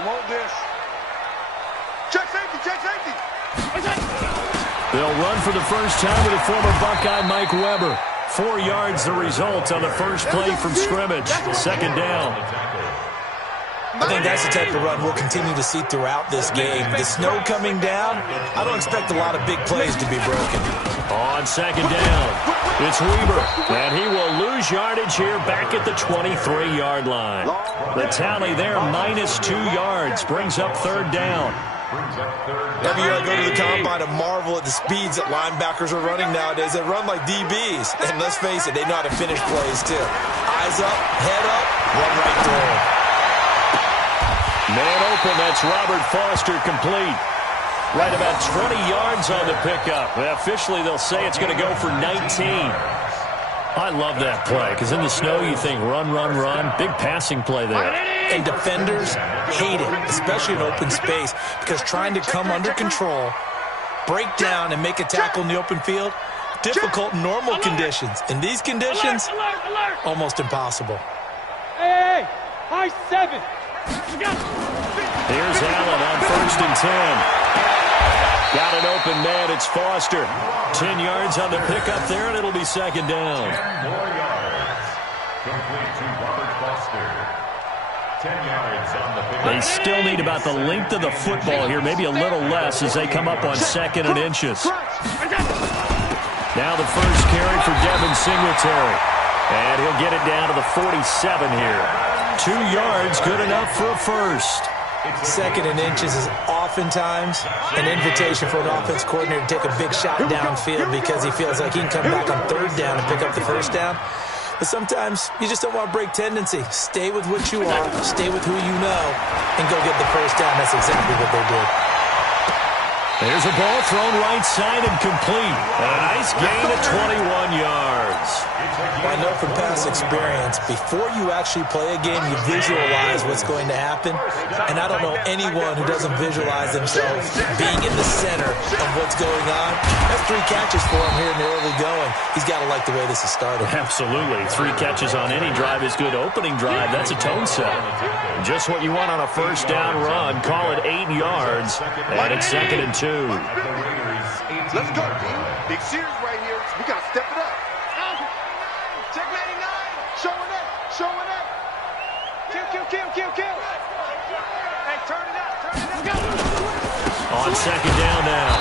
want this. Check safety, check safety. They'll run for the first time with the former Buckeye Mike Weber. 4 yards the result on the first play from scrimmage. Second down. I think that's the type of run we'll continue to see throughout this game. The snow coming down, I don't expect a lot of big plays to be broken. On second down, it's Weber, and he will lose yardage here back at the 23-yard line. The tally there, -2 yards, brings up third down. Every year I go to the combine and marvel at the speeds that linebackers are running nowadays. They run like DBs, and let's face it, they know how to finish plays too. Eyes up, head up, run right through them. Man open, that's Robert Foster, complete. Right about 20 yards on the pickup. Officially, they'll say it's going to go for 19. I love that play, because in the snow you think run, run, run. Big passing play there. And defenders hate it, especially in open space, because trying to come under control, break down, and make a tackle in the open field, difficult in normal conditions. In these conditions, almost impossible. Hey, high 7. Here's Allen on 1st and 10. Got an open man, it's Foster. 10 yards on the pickup there, and it'll be second down. 10 more yards. Complete to Robert Foster. 10 yards on the pickup. They still need about the length of the football here, maybe a little less as they come up on 2nd and inches. Now the first carry for Devin Singletary. And he'll get it down to the 47 here. 2 yards, good enough for a first. 2nd and inches is oftentimes an invitation for an offense coordinator to take a big shot downfield because he feels like he can come back on 3rd down and pick up the first down. But sometimes you just don't want to break tendency. Stay with what you are, stay with who you know, and go get the first down. That's exactly what they did. There's a ball thrown right side and complete. A nice gain of 21 yards. I know from past experience, before you actually play a game, you visualize what's going to happen. And I don't know anyone who doesn't visualize themselves being in the center of what's going on. That's 3 catches for him here in the early going. He's got to like the way this has started. Absolutely. 3 catches on any drive is good. Opening drive, that's a tone set. Just what you want on a first down run. Call it 8 yards. And it's 2nd and 2. Let's go. Big series right here. We got to step it up. Check 99. Showing up. Showing up. Kill. Hey, turn it up. On second down now,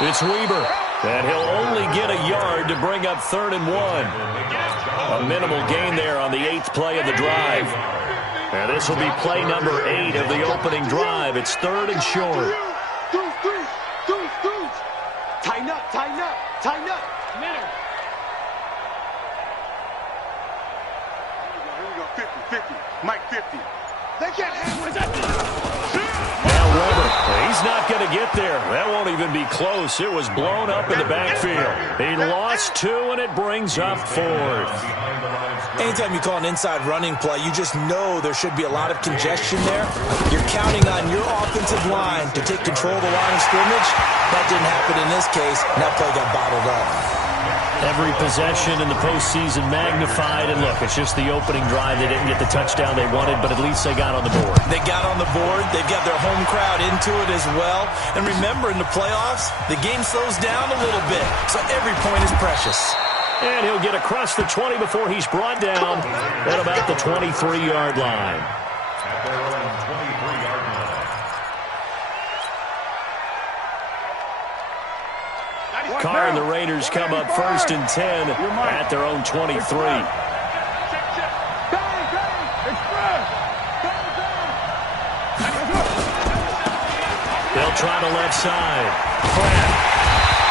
it's Weber. And he'll only get a yard to bring up 3rd and 1. A minimal gain there on the 8th play of the drive. And this will be play number 8 of the opening drive. It's 3rd and short. Tighten up. Middle. Here we go. 50. Mike 50. They can't handle it. Now Weber, he's not going to get there. That won't even be close. It was blown up in the backfield. He lost 2, and it brings up 4th. Anytime you call an inside running play, you just know there should be a lot of congestion there. You're counting on your offensive line to take control of the line of scrimmage. That didn't happen in this case, and that play got bottled up. Every possession in the postseason magnified, and look, it's just the opening drive. They didn't get the touchdown they wanted, but at least they got on the board. They got on the board. They've got their home crowd into it as well. And remember, in the playoffs, the game slows down a little bit, so every point is precious. And he'll get across the 20 before he's brought down at about the 23-yard line. At their own 23-yard line. Carr and the Raiders come up 1st and 10 at their own 23. They'll try the left side. Pratt.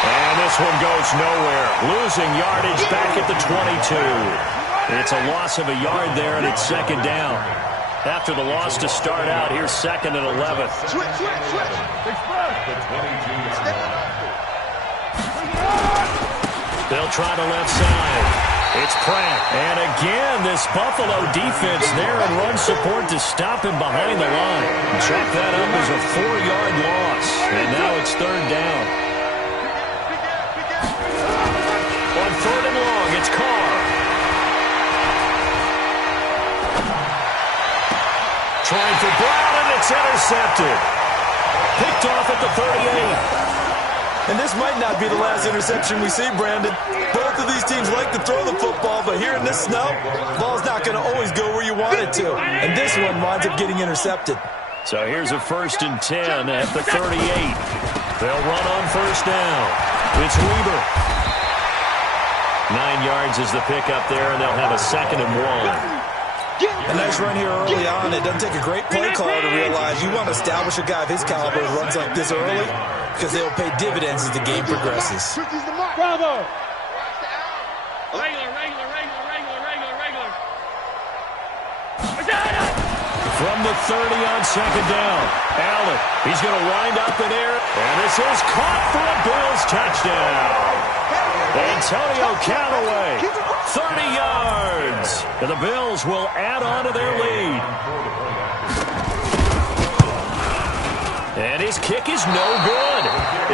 And this one goes nowhere. Losing yardage back at the 22. It's a loss of a yard there, and it's 2nd down. After the loss to start out, here's 2nd and 11. Switch. They'll try the left side. It's Pratt. And again, this Buffalo defense there in run support to him behind the line. Check that up as a 4-yard loss. And now it's 3rd down. On 3rd and long, it's Carr. Trying for Brown, and it's intercepted. Picked off at the 38. And this might not be the last interception we see, Brandon. Both of these teams like to throw the football, but here in this snow, the ball's not going to always go where you want it to. And this one winds up getting intercepted. So here's a 1st and 10 at the 38. They'll run on 1st down. It's Weber. 9 yards is the pickup there, and they'll have a 2nd and 1. A nice run here early on. It doesn't take a great play caller to realize you want to establish a guy of his caliber who runs like this early because they'll pay dividends as the game progresses. Bravo! From the 30 on 2nd down. Allen, he's going to wind up in air, and this is caught for a Bills touchdown. Antonio Callaway, 30 yards. And the Bills will add on to their lead. And his kick is no good.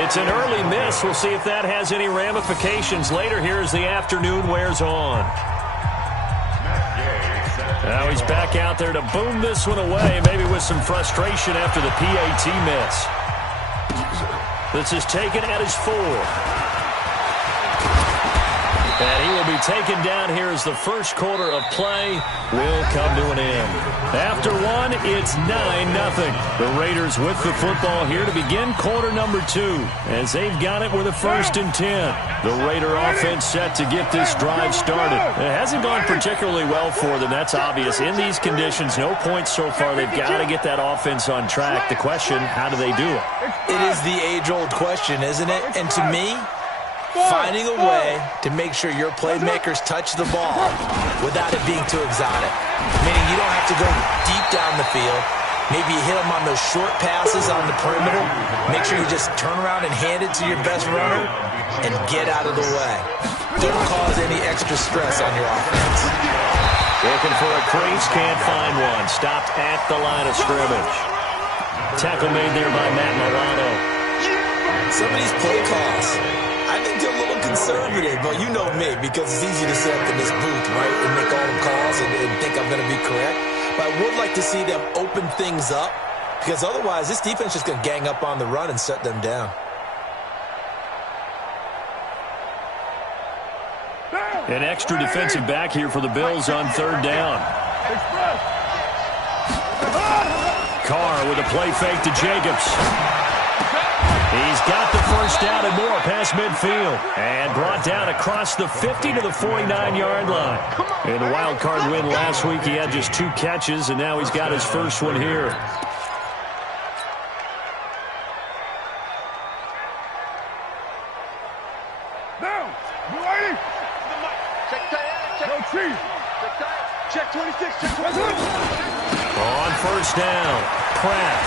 It's an early miss. We'll see if that has any ramifications later here as the afternoon wears on. Now he's back out there to boom this one away, maybe with some frustration after the PAT miss. This is taken at his 4. And he will be taken down here as the first quarter of play will come to an end. After one, it's 9-0. The Raiders with the football here to begin quarter number 2 as they've got it with a 1st and 10. The Raider offense set to get this drive started. It hasn't gone particularly well for them, that's obvious. In these conditions, no points so far. They've got to get that offense on track. The question, how do they do it? It is the age-old question, isn't it? And to me, finding a way to make sure your playmakers touch the ball without it being too exotic. Meaning you don't have to go deep down the field. Maybe you hit them on those short passes on the perimeter. Make sure you just turn around and hand it to your best runner and get out of the way. Don't cause any extra stress on your offense. Looking for a crease, can't find one. Stopped at the line of scrimmage. Tackle made there by Matt Milano. Some of these play calls, I think they're a little conservative, but you know me, because it's easy to sit up in this booth, right, and make all the calls and think I'm going to be correct. But I would like to see them open things up, because otherwise this defense is going to gang up on the run and shut them down. An extra defensive back here for the Bills on 3rd down. Carr with a play fake to Jacobs. He's got the 1st down and more past midfield. And brought down across the 50 to the 49-yard line. In the wild card win last week, he had just 2 catches, and now he's got his first one here. Down. Ready? Check 26. Check 26. On 1st down, Pratt.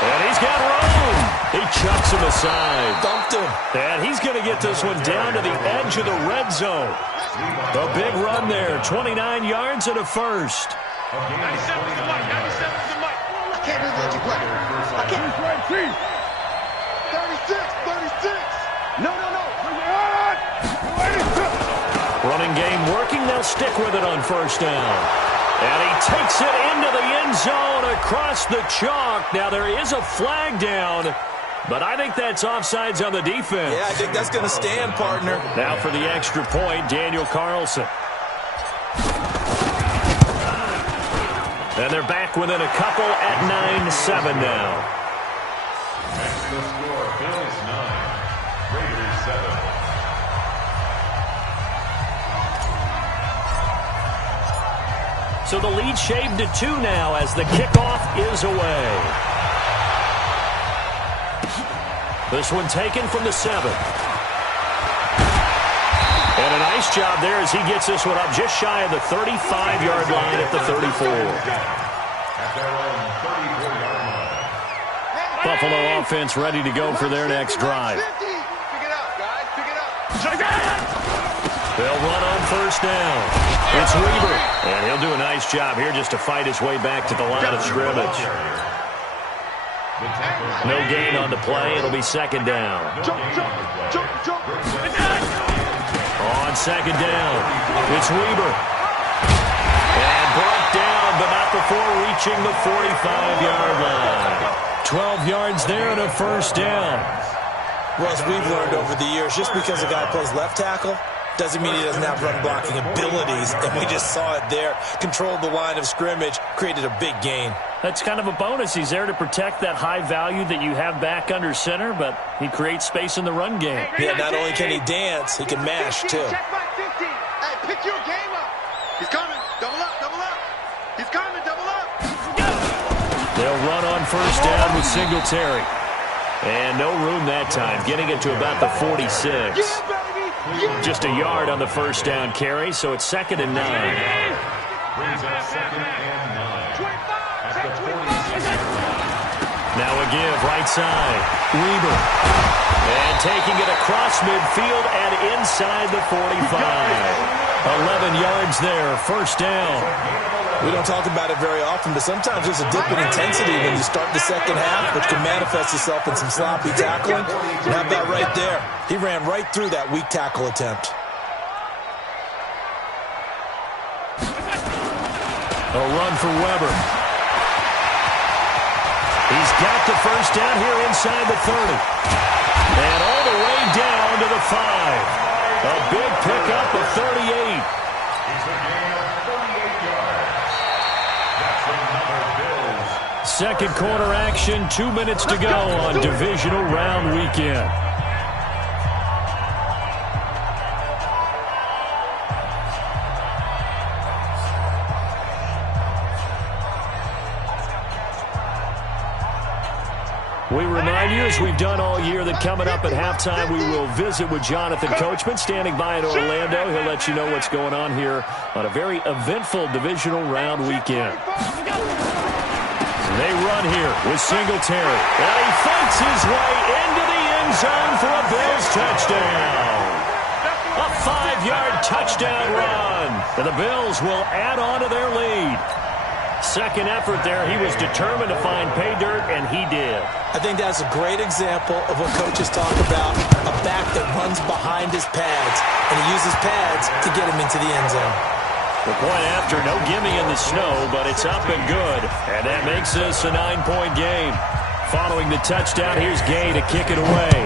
And he's got room. He chucks him aside. Dumped him. And he's going to get this one down to the edge of the red zone. A big run there. 29 yards and a 1st. 97 is the mic. 97 is the mic. I can't believe that you play. I can't. 36. No. Running game working. They'll stick with it on 1st down. And he takes it into the end zone across the chalk. Now, there is a flag down, but I think that's offsides on the defense. Yeah, I think that's going to stand, partner. Now for the extra point, Daniel Carlson. And they're back within a couple at 9-7 now. Next the score, Bills 9, Raiders 7. So the lead shaved to 2 now as the kickoff is away. This one taken from the 7. And a nice job there as he gets this one up just shy of the 35-yard line at the 34. At their own 34-yard line. Buffalo offense ready to go for their next drive. Pick it up, guys. Pick it up. They'll run on 1st down. It's Weber, and he'll do a nice job here just to fight his way back to the line of scrimmage. No gain on the play. It'll be 2nd down. Jump. On 2nd down, it's Weber. And brought down, but not before reaching the 45-yard line. 12 yards there and a first down. Well, as we've learned over the years, just because a guy plays left tackle doesn't mean he doesn't have run-blocking abilities, and we just saw it there. Controlled the line of scrimmage, created a big gain. That's kind of a bonus. He's there to protect that high value that you have back under center, but he creates space in the run game. Yeah, not only can he dance, he can mash, too. Check my 50. Hey, pick your game up. He's coming. Double up, double up. He's coming, double up. They'll run on first down with Singletary. And no room that time, getting it to about the 46. Yeah, baby. Yeah. Just a yard on the first down carry, so it's 2nd and 9. Brings up 2nd and 9. At the 46. Now a give, right side. Weber. And taking it across midfield and inside the 45. 11 yards there, first down. We don't talk about it very often, but sometimes there's a dip in intensity when you start the second half, which can manifest itself in some sloppy tackling. And how about right there? He ran right through that weak tackle attempt. A run for Weber. He's got the first down here inside the 30. And all the way down to the 5. A big pickup of 38. It's a gain of 38 yards. That's another Bills. Second quarter action, 2 minutes to go on divisional round weekend. We remind you, as we've done all year, that coming up at halftime, we will visit with Jonathan Coachman, standing by in Orlando. He'll let you know what's going on here on a very eventful divisional round weekend. They run here with Singletary. And he fights his way into the end zone for a Bills touchdown. A 5-yard touchdown run. And the Bills will add on to their lead. Second effort there, he was determined to find pay dirt, and he did. I think that's a great example of what coaches talk about, a back that runs behind his pads, and he uses pads to get him into the end zone. The point after, no gimme in the snow, but it's up and good, and that makes this a 9-point game. Following the touchdown, here's Gay to kick it away.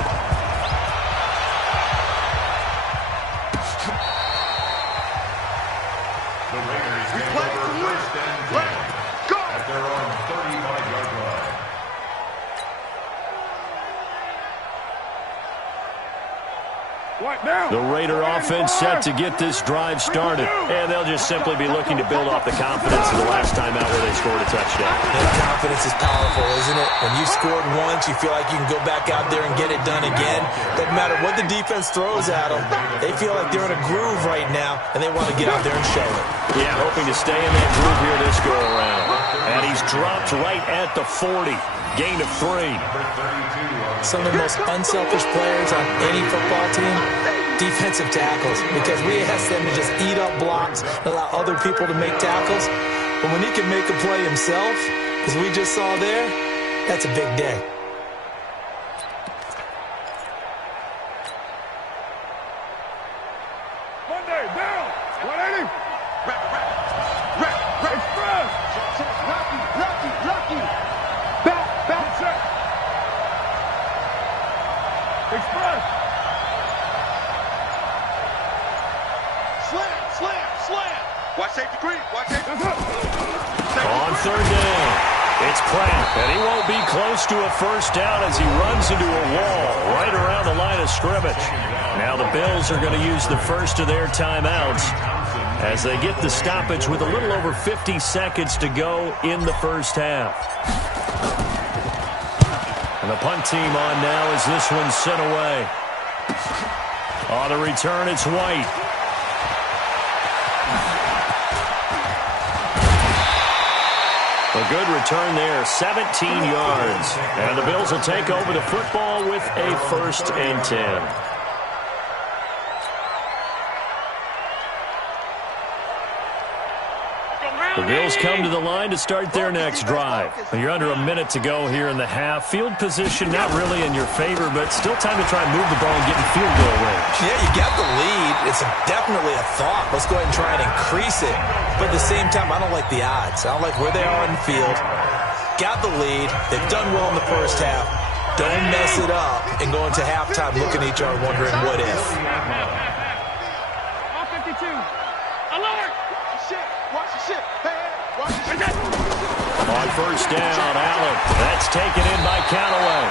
The Raiders take over first and 10 at their own 35-yard line. The Raider offense set to get this drive started. And they'll just simply be looking to build off the confidence of the last time out where they scored a touchdown. And confidence is powerful, isn't it? When you scored once, you feel like you can go back out there and get it done again. Doesn't matter what the defense throws at them. They feel like they're in a groove right now, and they want to get out there and show it. Yeah, hoping to stay in that groove here this go-around. And he's dropped right at the 40. Gain of 3. Some of the most unselfish players on any football team, defensive tackles, because we ask them to just eat up blocks and allow other people to make tackles. But when he can make a play himself, as we just saw there, that's a big day. Monday, down. 180. Rack. Express. Lucky. Back. Check. Express. Slam. Watch safety creep. On third down, it's Pratt, and he won't be close to a first down as he runs into a wall right around the line of scrimmage. Now the Bills are going to use the first of their timeouts as they get the stoppage with a little over 50 seconds to go in the first half. And the punt team on now as this one's sent away. On the return, it's White. A good return there, 17 yards. And the Bills will take over the football with a 1st and 10. Go, man. The Bills come to the line to start their next drive. You're under a minute to go here in the half. Field position not really in your favor, but still time to try and move the ball and get in field goal range. Yeah, you got the lead. It's definitely a thought. Let's go ahead and try and increase it. But at the same time, I don't like the odds. I don't like where they are in the field. Got the lead. They've done well in the first half. Don't mess it up and go into halftime looking at each other wondering what if. All 52. Alert! Watch the shit. On first down, Allen. That's taken in by Callaway.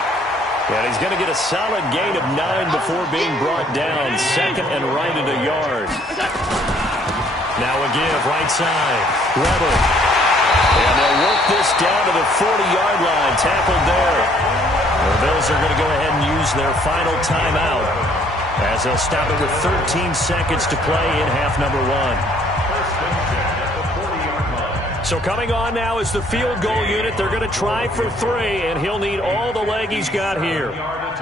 And he's going to get a solid gain of 9 before being brought down. Second and right at a yard. Now a give, right side. Weber. And they'll work this down to the 40-yard line. Tackled there. The Bills are going to go ahead and use their final timeout as they'll stop it with 13 seconds to play in half number 1. So coming on now is the field goal unit. They're going to try for 3, and he'll need all the leg he's got here.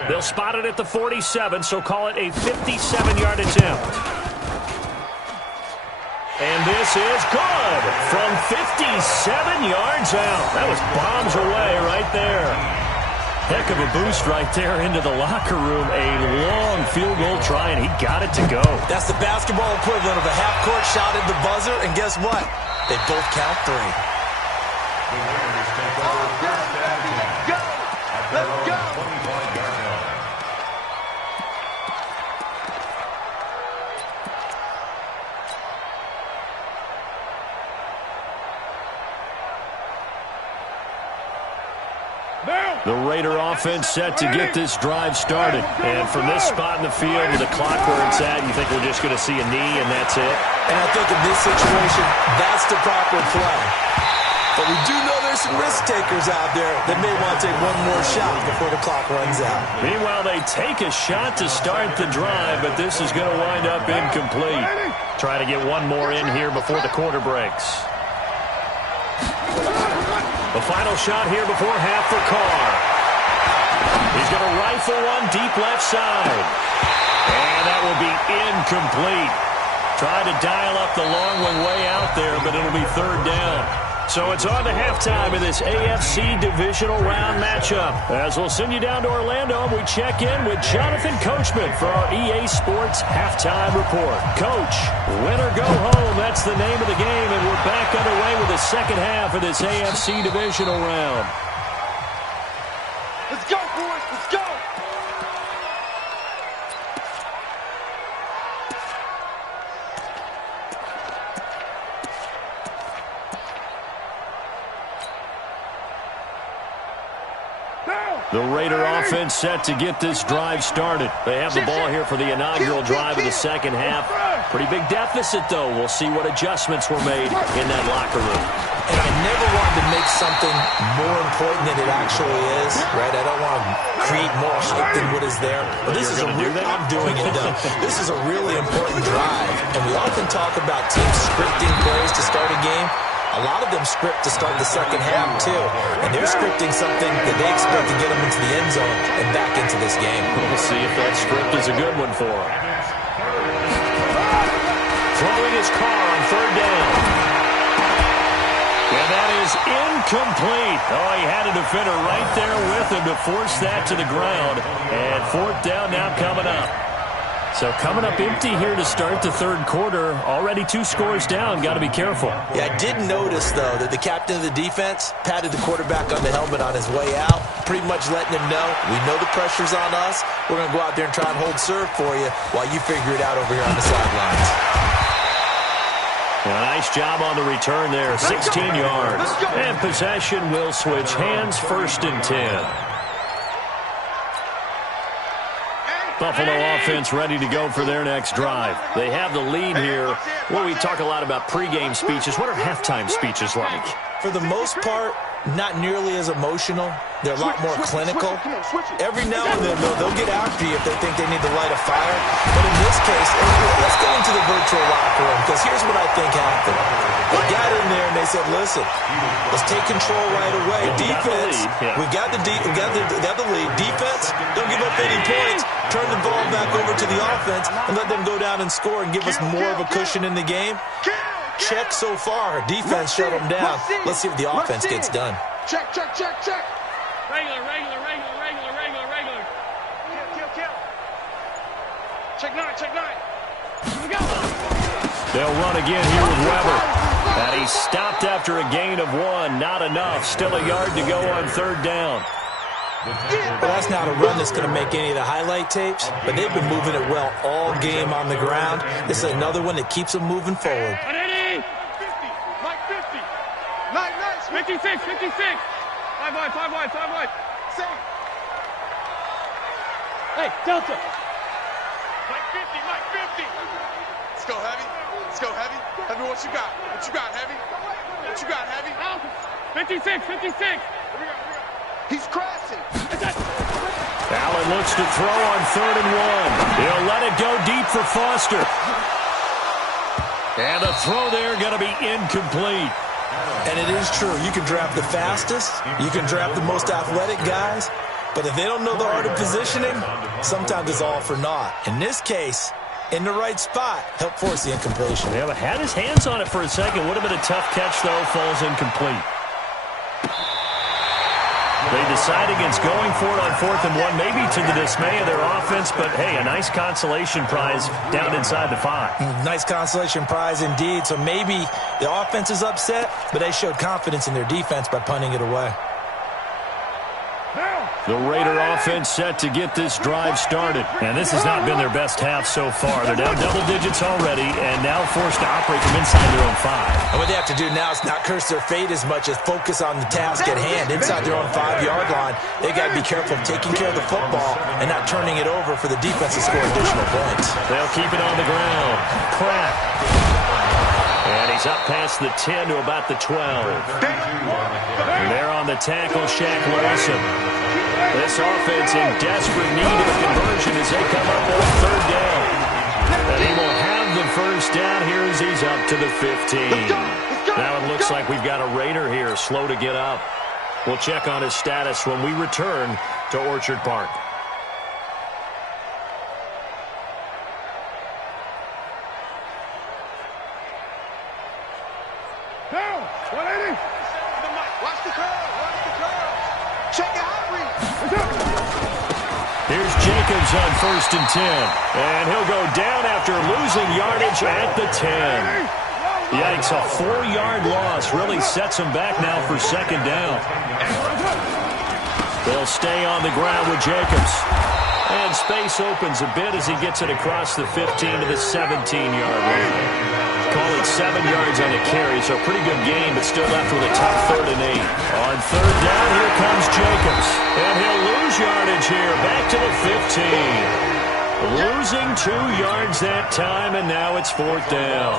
They'll spot it at the 47, so call it a 57-yard attempt. And this is good from 57 yards out. That was bombs away right there. Heck of a boost right there into the locker room. A long field goal try, and he got it to go. That's the basketball equivalent of a half-court shot at the buzzer, and guess what? They both count 3. Let's go! The Raider offense set to get this drive started. And from this spot in the field with the clock where it's at, you think we're just going to see a knee and that's it? And I think in this situation, that's the proper play. But we do know there's some risk takers out there that may want to take one more shot before the clock runs out. Meanwhile, they take a shot to start the drive, but this is going to wind up incomplete. Try to get one more in here before the quarter breaks. The final shot here before half for Carr. He's going to rifle one deep left side. And that will be incomplete. Tried to dial up the long one way out there, but it'll be third down. So it's on to halftime of this AFC divisional round matchup. As we'll send you down to Orlando, we check in with Jonathan Coachman for our EA Sports Halftime Report. Coach, win or go home, that's the name of the game, and we're back underway with the second half of this AFC divisional round. Let's go, boys! Let's go! The Raider offense set to get this drive started. They have the ball here for the inaugural drive of the second half. Pretty big deficit, though. We'll see what adjustments were made in that locker room. And I never wanted to make something more important than it actually is, right? I don't want to create more hype than what is there. But this is I'm doing it, though. This is a really important drive. And we often talk about teams scripting plays to start a game. A lot of them script to start the second half, too. And they're scripting something that they expect to get them into the end zone and back into this game. We'll see if that script is a good one for them. Throwing his car on third down. And that is incomplete. Oh, he had a defender right there with him to force that to the ground. And fourth down now coming up. So coming up empty here to start the third quarter. Already 2 scores down. Got to be careful. Yeah, I did notice, though, that the captain of the defense patted the quarterback on the helmet on his way out, pretty much letting him know, we know the pressure's on us. We're going to go out there and try and hold serve for you while you figure it out over here on the sidelines. A nice job on the return there. 16 yards. And possession will switch hands, 1st and 10. Buffalo offense ready to go for their next drive. They have the lead here. Well, we talk a lot about pregame speeches. What are halftime speeches like? For the most part, not nearly as emotional. They're a lot more clinical. Every now and then, though, they'll get after you if they think they need to light a fire. But in this case, let's go into the virtual locker room, because here's what I think happened. They got in there and they said, listen, let's take control right away. Defense, we got the lead. Defense, don't give up any points. Turn the ball back over to the offense and let them go down and score and give us more of a cushion in the game. check so far. Defense shut them down. Let's see what the offense gets done. Check, check, check, check. Regular. Kill. Check nine. Here we go. They'll run again here with Weber. And he stopped after a gain of 1. Not enough. Still a yard to go on 3rd down. Well, that's not a run that's going to make any of the highlight tapes, but they've been moving it well all game on the ground. This is another one that keeps them moving forward. 180. 50. Nice. 56. 5 wide. Same. Hey, Delta. Mike 50. Let's go, Heavy. Heavy, what you got? Heavy? 56. He's crashing. Allen looks to throw on 3rd and 1. He'll let it go deep for Foster. And the throw there going to be incomplete. And it is true. You can draft the fastest. You can draft the most athletic guys. But if they don't know the art of positioning, sometimes it's all for naught. In this case, in the right spot, help force the incompletion. Yeah, but had his hands on it for a second. Would have been a tough catch, though. Falls incomplete. They decide against going for it on 4th and 1, maybe to the dismay of their offense, but hey, a nice consolation prize down inside the 5. Nice consolation prize indeed. So maybe the offense is upset, but they showed confidence in their defense by punting it away. The Raider offense set to get this drive started. And this has not been their best half so far. They're down double digits already and now forced to operate from inside their own 5. And what they have to do now is not curse their fate as much as focus on the task at hand. Inside their own 5-yard line, they got to be careful of taking care of the football and not turning it over for the defense to score additional points. They'll keep it on the ground. Pratt. And he's up past the 10 to about the 12. And they're on the tackle, Shaq Lawson. This offense in desperate need of a conversion as they come up on 3rd down. And he will have the first down here as he's up to the 15. Now it looks like we've got a Raider here, slow to get up. We'll check on his status when we return to Orchard Park. Down. 180. Watch the curl. Check it out. Here's Jacobs on 1st and 10. And he'll go down after losing yardage at the 10. Yikes, a 4-yard loss really sets him back now for 2nd down. They'll stay on the ground with Jacobs. And space opens a bit as he gets it across the 15 to the 17-yard line. Call it 7 yards on the carry, so a pretty good game, but still left with a tough 3rd and 8. On 3rd down, here comes Jacobs. And he'll lose yardage here, back to the 15. Losing 2 yards that time, and now it's 4th down.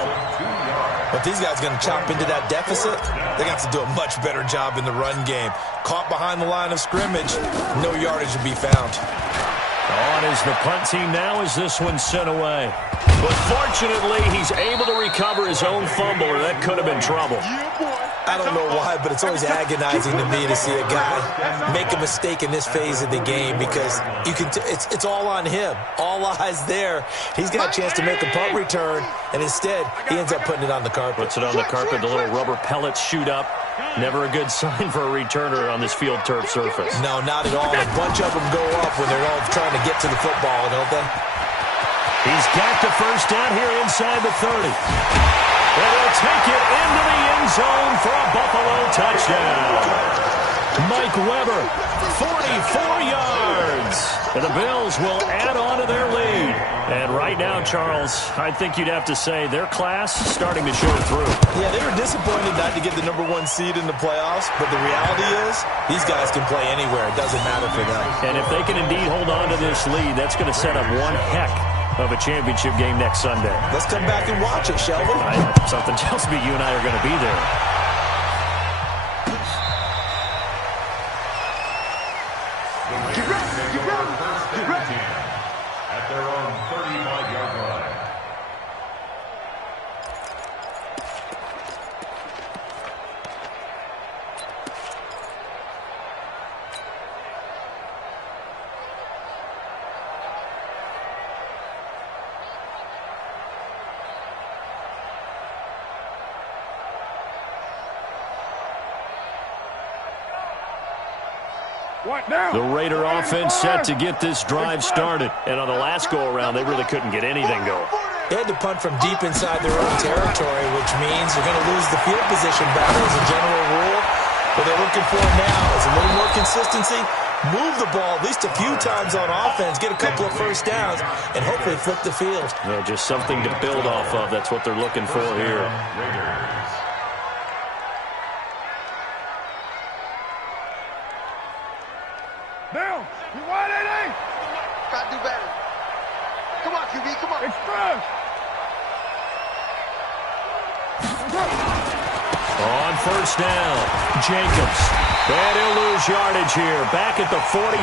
If these guys are going to chop into that deficit, they're going to have to do a much better job in the run game. Caught behind the line of scrimmage, no yardage to be found. On is the punt team now as this one's sent away. But fortunately, he's able to recover his own fumble, or that could have been trouble. I don't know why, but it's always agonizing to me to see a guy make a mistake in this phase of the game because you can. It's all on him. All eyes there. He's got a chance to make a punt return, and instead, he ends up putting it on the carpet. Puts it on the carpet. The little rubber pellets shoot up. Never a good sign for a returner on this field turf surface. No, not at all. A bunch of them go up when they're all trying to get to the football, don't they? He's got the first down here inside the 30. And he'll take it into the end zone for a Buffalo touchdown. Mike Weber, 44 yards. And the Bills will add on to their lead. And right now, Charles, I think you'd have to say their class is starting to show through. Yeah, they were disappointed not to get the #1 seed in the playoffs, but the reality is these guys can play anywhere. It doesn't matter for them. And if they can indeed hold on to this lead, that's going to set up one heck of a championship game next Sunday. Let's come back and watch it, shall we? Something tells me you and I are going to be there. At their own 35-yard line. What now? The Raider offense set to get this drive started. And on the last go-around, they really couldn't get anything going. They had to punt from deep inside their own territory, which means you're going to lose the field position battle as a general rule. What they're looking for now is a little more consistency, move the ball at least a few times on offense, get a couple of first downs, and hopefully flip the field. No, just something to build off of. That's what they're looking for here. Down. You wide, 88. Gotta do better. Come on, QB, come on. Express. On first down, Jacobs. And he'll lose yardage here, back at the 47.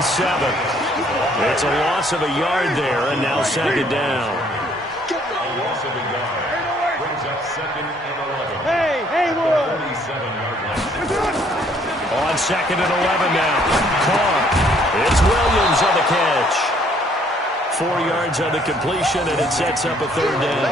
It's a loss of a yard there, and now second down. A loss of a yard. Brings up 2nd and 11. Hey, Wood. 47-yard line. On 2nd and 11 now. Carr. It's Williams on the catch. 4 yards on the completion, and it sets up a third down.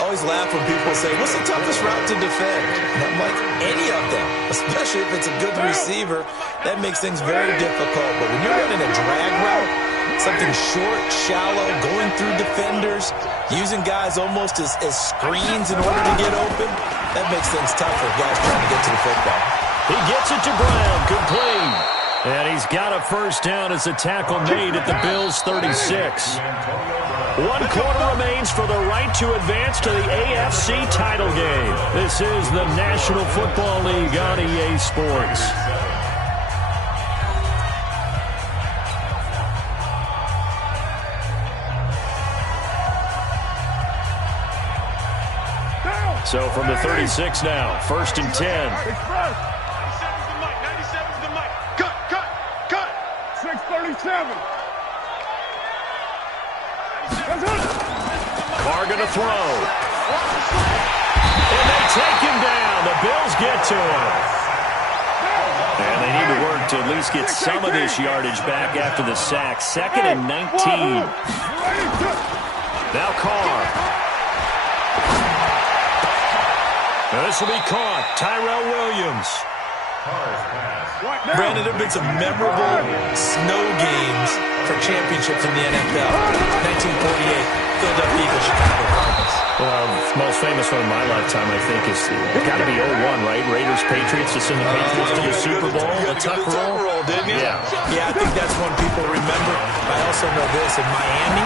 Always laugh when people say, what's the toughest route to defend? And I'm like, any of them, especially if it's a good receiver. That makes things very difficult. But when you're running a drag route, something short, shallow, going through defenders, using guys almost as screens in order to get open, that makes things tough for guys trying to get to the football. He gets it to Brown, complete. And he's got a first down as a tackle made at the Bills' 36. 1 quarter remains for the right to advance to the AFC title game. This is the National Football League on EA Sports. So from the 36 now, 1st and 10. Express. 97's the mic. Cut. 637. Carr going to throw. And they take him down. The Bills get to him. And they need to work to at least get some of this yardage back after the sack. 2nd and 19. Now Carr. This will be caught. Tyrell Williams. Brandon, there have been some memorable snow games for championships in the NFL. 1948, Philadelphia Eagles, Chicago Cardinals. Well, the most famous one in my lifetime, I think, is got to be 01, right? Raiders, Patriots, to send the Patriots to the Super Bowl. The tuck roll, didn't you? Yeah, I think that's one people remember. I also know this. In Miami,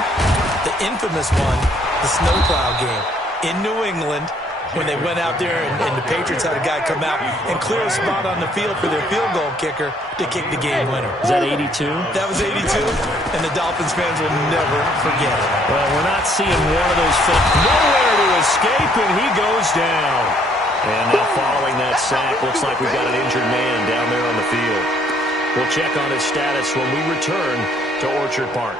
the infamous one, the snowplow game. In New England, when they went out there and the Patriots had a guy come out and clear a spot on the field for their field goal kicker to kick the game winner. Is that 82? That was 82, and the Dolphins fans will never forget it. Well, we're not seeing one of those nowhere to escape, and he goes down. And now following that sack, looks like we've got an injured man down there on the field. We'll check on his status when we return to Orchard Park.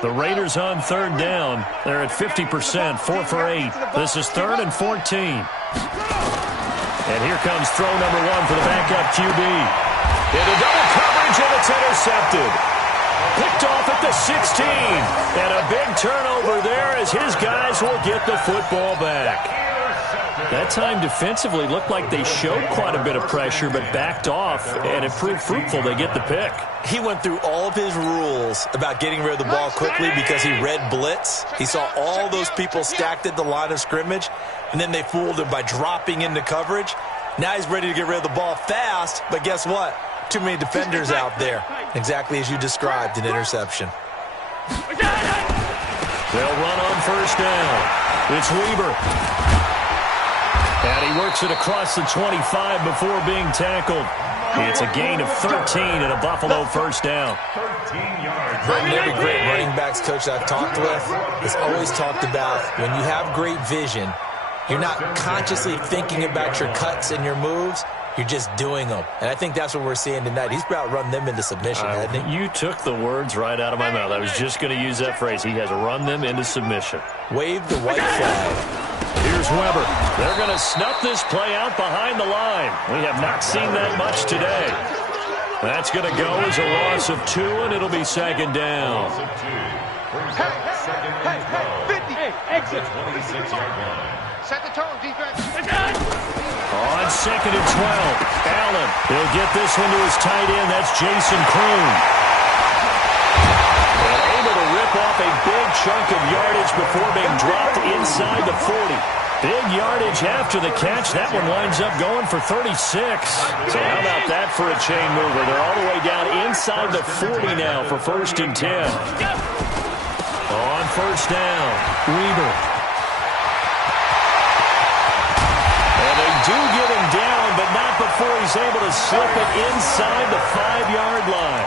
The Raiders on 3rd down. They're at 50%, 4 for 8. This is 3rd and 14. And here comes throw number 1 for the backup QB. Into double coverage, and it's intercepted. Picked off at the 16. And a big turnover there as his guys will get the football back. That time defensively looked like they showed quite a bit of pressure but backed off, and it proved fruitful. They get the pick. He went through all of his rules about getting rid of the ball quickly because he read blitz. He saw all those people stacked at the line of scrimmage, and then they fooled him by dropping into coverage. Now he's ready to get rid of the ball fast, but guess what? Too many defenders out there. Exactly as you described, an interception. They'll run on first down. It's Weber. And he works it across the 25 before being tackled. It's a gain of 13 and a Buffalo first down. 13 yards. Every great running backs coach I've talked with has always talked about when you have great vision, you're not consciously thinking about your cuts and your moves. You're just doing them. And I think that's what we're seeing tonight. He's about to run them into submission, hasn't he? You took the words right out of my mouth. I was just going to use that phrase. He has run them into submission. Wave the white flag. Here's Weber. They're going to snuff this play out behind the line. We have not seen that much today. That's going to go as a loss of 2, and it'll be second down. Exit. 26-yard line. Set the tone, defense. On second and 12, Allen. He'll get this one to his tight end. That's Jason Kroon. And able to rip off a big chunk of yardage before being dropped inside the 40. Big yardage after the catch. That one winds up going for 36. So how about that for a chain mover? They're all the way down inside the 40 now for 1st and 10. On first down, Weber. And they do get him down, but not before he's able to slip it inside the 5-yard line.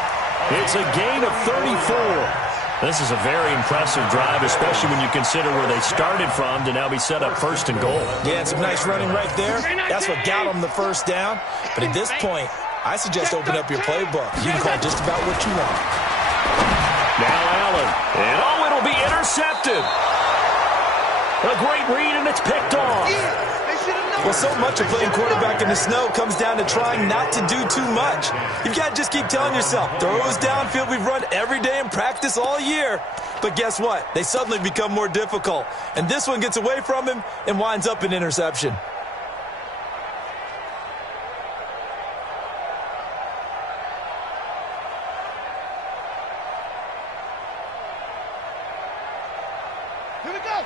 It's a gain of 34. This is a very impressive drive, especially when you consider where they started from to now be set up 1st and goal. Yeah, some nice running right there. That's what got them the first down. But at this point, I suggest open up your playbook. You can call just about what you want. Now Allen. And it'll be intercepted. A great read, and it's picked off. Well, so much of playing quarterback in the snow comes down to trying not to do too much. You've got to just keep telling yourself, throws downfield we've run every day in practice all year. But guess what? They suddenly become more difficult. And this one gets away from him and winds up an interception.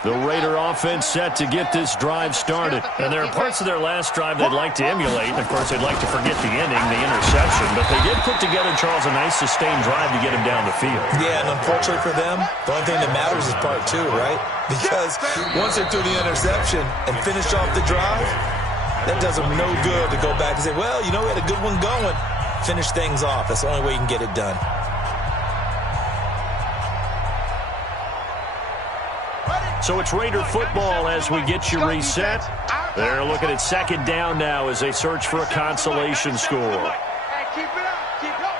The Raider offense set to get this drive started. And there are parts of their last drive they'd like to emulate. And, of course, they'd like to forget the ending, the interception. But they did put together, Charles, a nice sustained drive to get him down the field. Yeah, and unfortunately for them, the only thing that matters is part 2, right? Because once they threw the interception and finished off the drive, that does them no good to go back and say, well, you know, we had a good one going. Finish things off. That's the only way you can get it done. So it's Raider football as we get you reset. They're looking at second down now as they search for a consolation score. Hey, keep it up. Keep it up.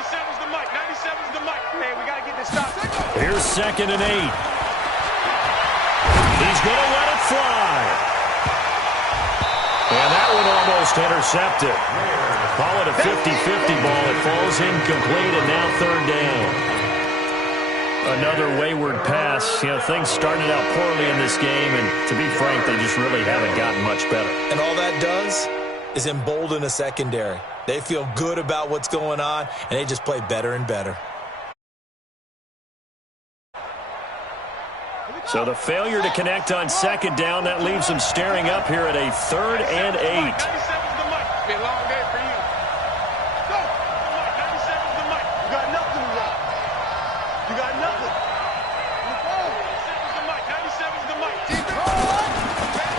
97's the mic. 97's the mic. Hey, we got to get this stopped. Here's 2nd and 8. He's going to let it fly. And that one almost intercepted. Call it a 50-50 ball. It falls incomplete, and now 3rd down. Another wayward pass. You know, things started out poorly in this game, and to be frank, they just really haven't gotten much better. And all that does is embolden a secondary. They feel good about what's going on, and they just play better and better. So the failure to connect on 2nd down, that leaves them staring up here at a 3rd and 8. 97's the mic. It's been a long day for you. Go. 97's the mic. You got nothing left. You got nothing. 97's the mic. 97's the mic.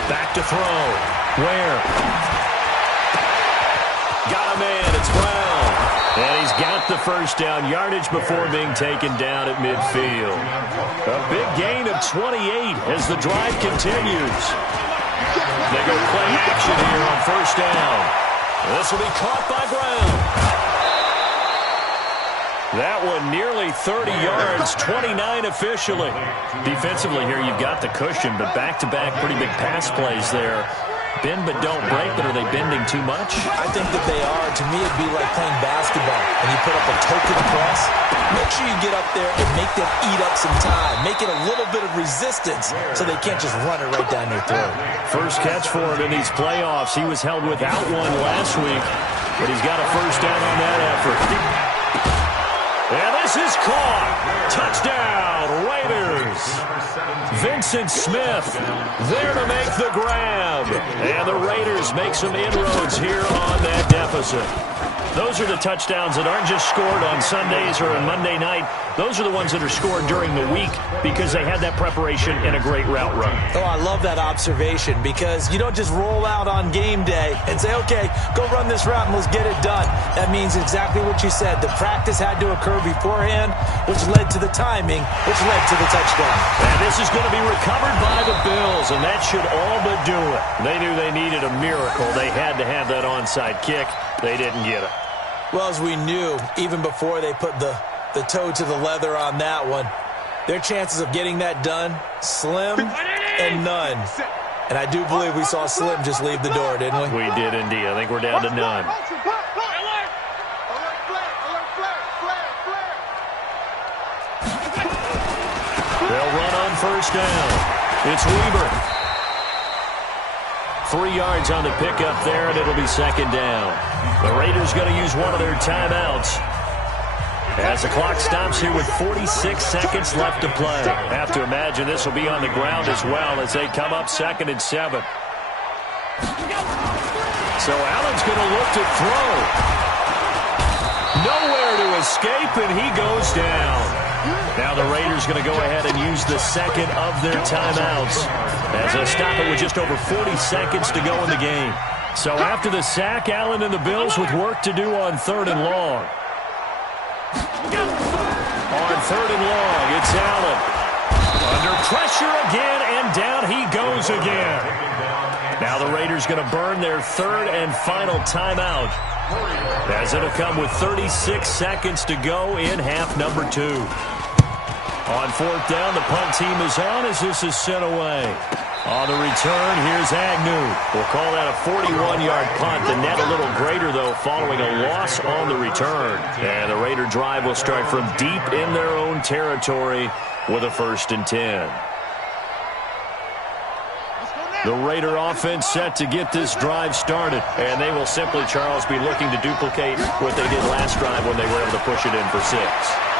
Back to throw. Where? Got a man. It's Brown. And he's got the first down. Yardage before being taken down at midfield. A big gain of 28 as the drive continues. They go play action here on 1st down. This will be caught by Brown. That one nearly 30 yards, 29 officially. Defensively here, you've got the cushion, but back-to-back pretty big pass plays there. Bend but don't break, but are they bending too much? I think that they are. To me, it'd be like playing basketball. When you put up a token press, make sure you get up there and make them eat up some time. Make it a little bit of resistance so they can't just run it right down your throat. First catch for him in these playoffs. He was held without one last week, but he's got a first down on that effort. And this is caught. Touchdown, Raiders. Vincent Smith there to make the grab. And the Raiders make some inroads here on that deficit. Those are the touchdowns that aren't just scored on Sundays or on Monday night. Those are the ones that are scored during the week because they had that preparation and a great route run. Oh, I love that observation because you don't just roll out on game day and say, okay, go run this route and let's get it done. That means exactly what you said. The practice had to occur beforehand, which led to the timing, which led to the touchdown. And this is going to be recovered by the Bills, and that should all but do it. They knew they needed a miracle. They had to have that onside kick. They didn't get it. Well, as we knew, even before they put the toe to the leather on that one, their chances of getting that done, slim and none. And I do believe we saw Slim just leave the door, didn't we? We did indeed. I think we're down to none. first down. It's Weber. 3 yards on the pickup there, and it'll be second down. The Raiders going to use one of their timeouts as the clock stops here with 46 seconds left to play. Have to imagine this will be on the ground as well as they come up 2nd and 7. So Allen's going to look to throw. Nowhere to escape, and he goes down. Now the Raiders going to go ahead and use the second of their timeouts as they stop it with just over 40 seconds to go in the game. So after the sack, Allen and the Bills with work to do on 3rd and long. On 3rd and long, it's Allen. Under pressure again, and down he goes again. Now the Raiders going to burn their 3rd and final timeout, as it'll come with 36 seconds to go in half number 2. On 4th down, the punt team is on as this is sent away. On the return, here's Agnew. We'll call that a 41-yard punt. The net a little greater, though, following a loss on the return. And the Raider drive will start from deep in their own territory with a 1st and 10. The Raider offense set to get this drive started. And they will simply, Charles, be looking to duplicate what they did last drive when they were able to push it in for 6.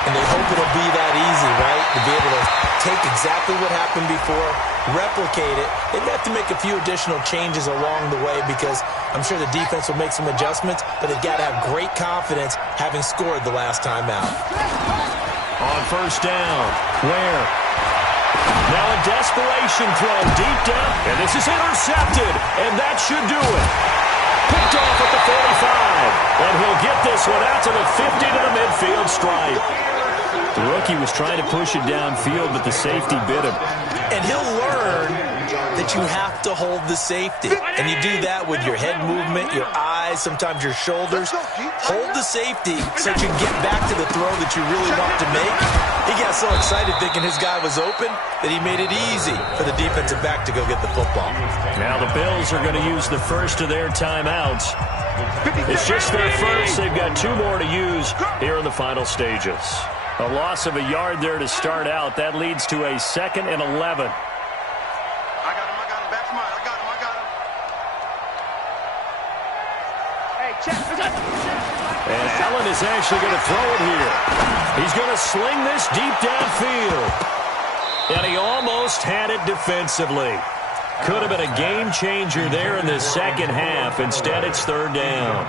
And they hope it'll be that easy, right? To be able to take exactly what happened before, replicate it. They'd have to make a few additional changes along the way because I'm sure the defense will make some adjustments, but they've got to have great confidence having scored the last time out. On 1st down, Ware. Now a desperation throw deep down, and this is intercepted, and that should do it. Picked off at the 45, and he'll get this one out to the 50 to the midfield stripe. The rookie was trying to push it downfield, but the safety bit him. And he'll learn that you have to hold the safety. And you do that with your head movement, your eyes, sometimes your shoulders. Hold the safety so that you get back to the throw that you really want to make. He got so excited thinking his guy was open that he made it easy for the defensive back to go get the football. Now the Bills are going to use the first of their timeouts. It's just their first. They've got 2 more to use here in the final stages. A loss of a yard there to start out. That leads to a 2nd and 11. I got him. Back to mine. I got him. Hey, check. And Allen is actually going to throw it here. He's going to sling this deep downfield. And he almost had it defensively. Could have been a game changer there in the second half. Instead, it's 3rd down.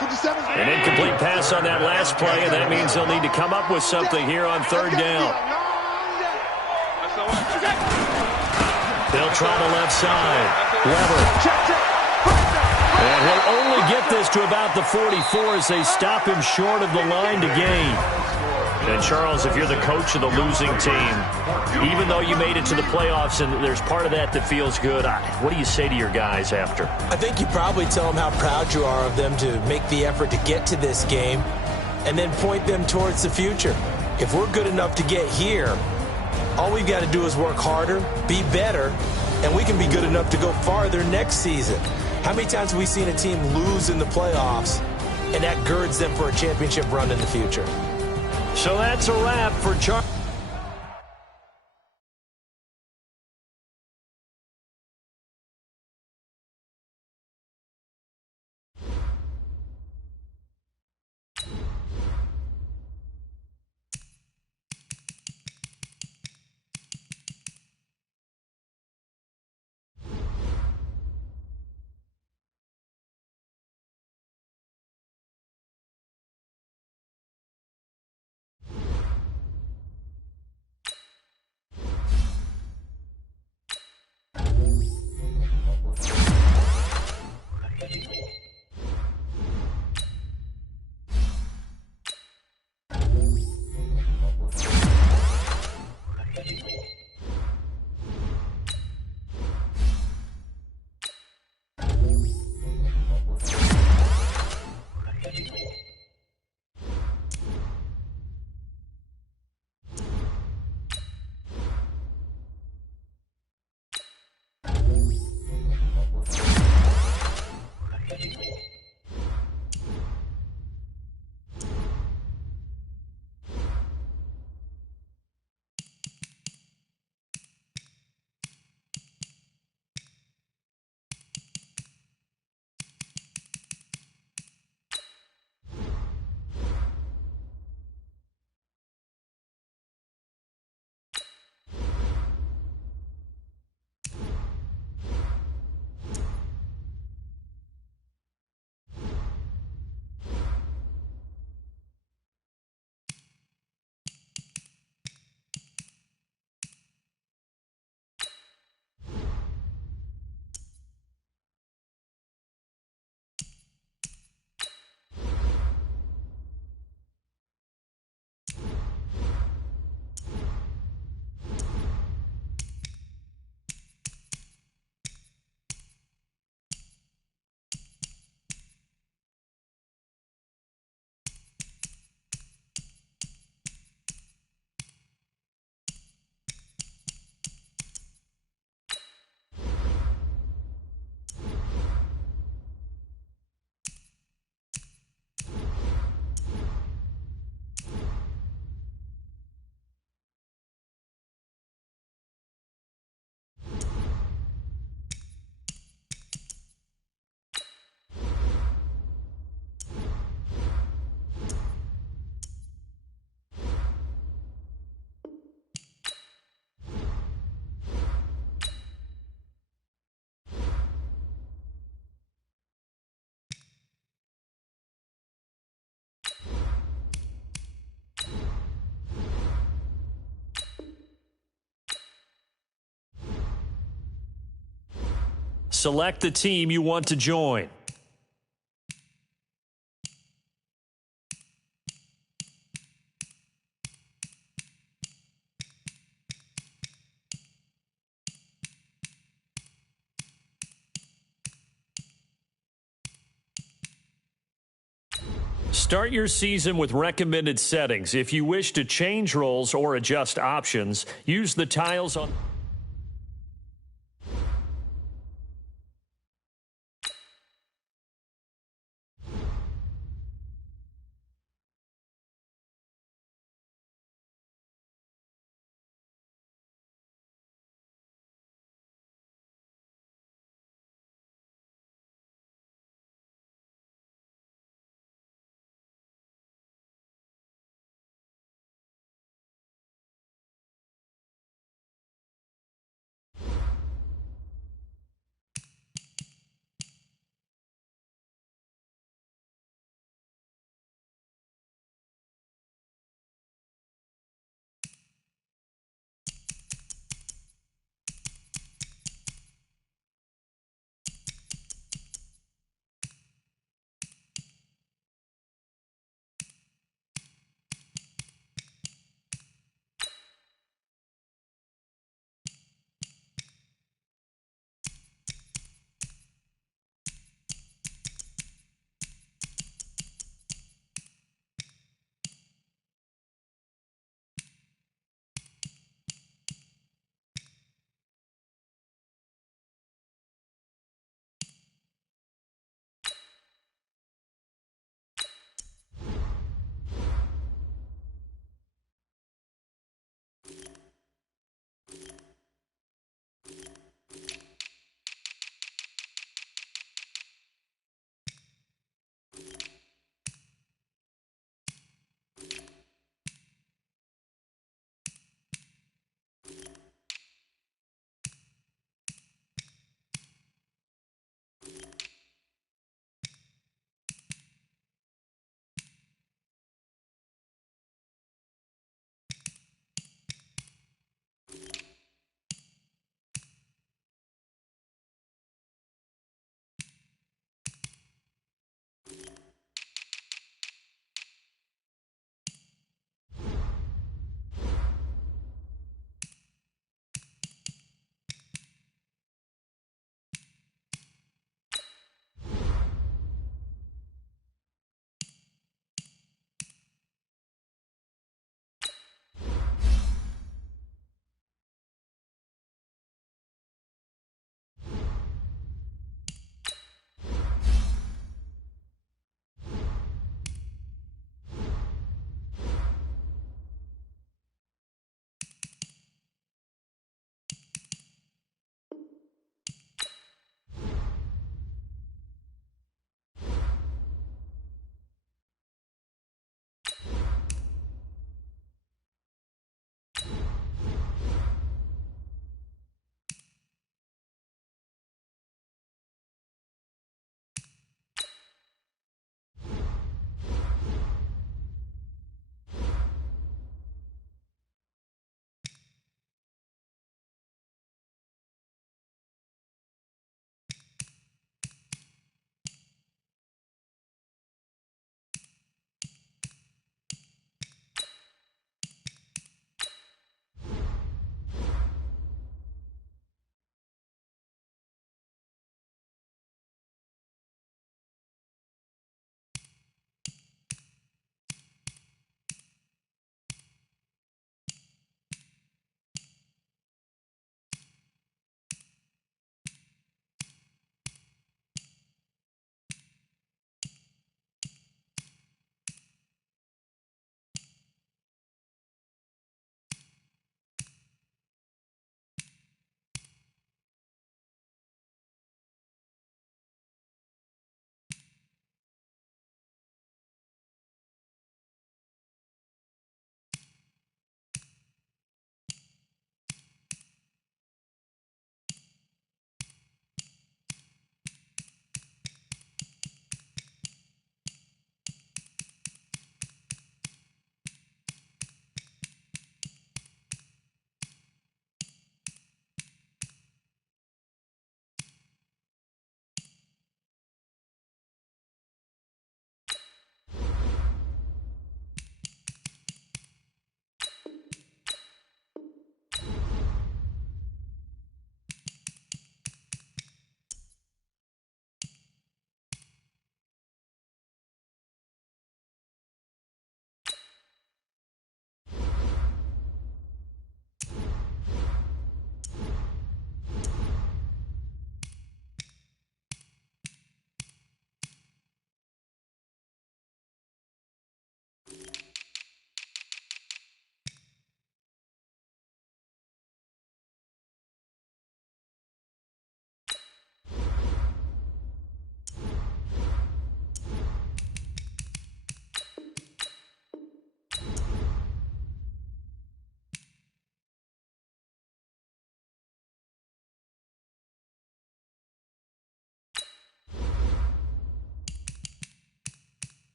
An incomplete pass on that last play, and that means they'll need to come up with something here on 3rd down. They'll try the left side. Weber. And he'll only get this to about the 44 as they stop him short of the line to gain. And, Charles, if you're the coach of the losing team, even though you made it to the playoffs and there's part of that feels good, what do you say to your guys after? I think you probably tell them how proud you are of them to make the effort to get to this game and then point them towards the future. If we're good enough to get here, all we've got to do is work harder, be better, and we can be good enough to go farther next season. How many times have we seen a team lose in the playoffs, and that girds them for a championship run in the future? So that's a wrap for Charles. Select the team you want to join. Start your season with recommended settings. If you wish to change roles or adjust options, use the tiles on...